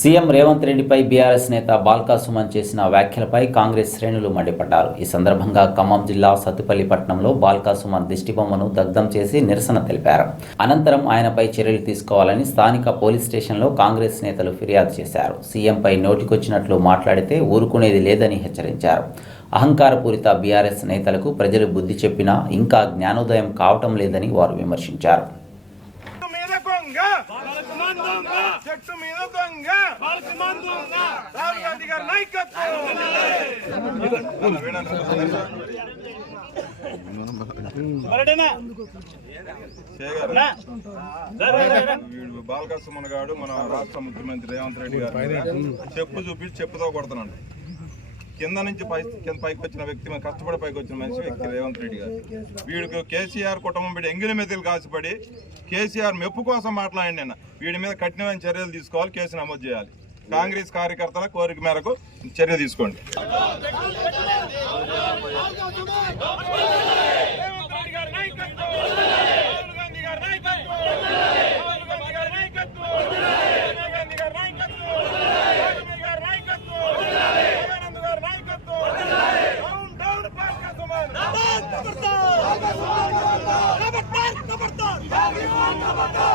CM Revanth రెడ్డిపై BRS నేత బాల్కా సుమన్ చేసిన వ్యాఖ్యలపై కాంగ్రెస్ శ్రేణులు మండిపడ్డారు. ఈ సందర్భంగా ఖమ్మం జిల్లా సత్తుపల్లి పట్టణంలో బాల్కా సుమన్ దిష్టిబొమ్మను దగ్ధం చేసి నిరసన తెలిపారు. అనంతరం ఆయనపై చర్యలు తీసుకోవాలని స్థానిక పోలీస్ స్టేషన్లో కాంగ్రెస్ నేతలు ఫిర్యాదు చేశారు. సీఎంపై నోటికొచ్చినట్లు మాట్లాడితే ఊరుకునేది లేదని హెచ్చరించారు. అహంకారపూరిత బీఆర్ఎస్ నేతలకు ప్రజలు బుద్ధి చెప్పినా ఇంకా జ్ఞానోదయం కావటం లేదని వారు విమర్శించారు. చెట్టు మీద కొంగ చెట్టు మీద కొంగ రాహుల్ గాంధీ గారి నాయకత్వం. వీడు బాలక సుమన్ గాడు మన రాష్ట్ర ముఖ్యమంత్రి రేవంత్ రెడ్డి గారు. చెప్పు చూపించి చెప్పుతో కొడుతున్నాడు. కింద నుంచి పై కింద పైకి వచ్చిన వ్యక్తి మన కష్టపడి పైకి వచ్చిన మనిషి వ్యక్తి రేవంత్ రెడ్డి గారు. వీడికి కేసీఆర్ కుటుంబం వీడి ఎంగిలి మెతులు కాసిపడి కేసీఆర్ మెప్పు కోసం మాట్లాడి నిన్న వీడి మీద కఠినమైన చర్యలు తీసుకోవాలి కేసు నమోదు చేయాలి. కాంగ్రెస్ కార్యకర్తల కోరిక మేరకు చర్య తీసుకోండి. no portar! ¡No portar! ¡No portar! ¡No portar! ¡No!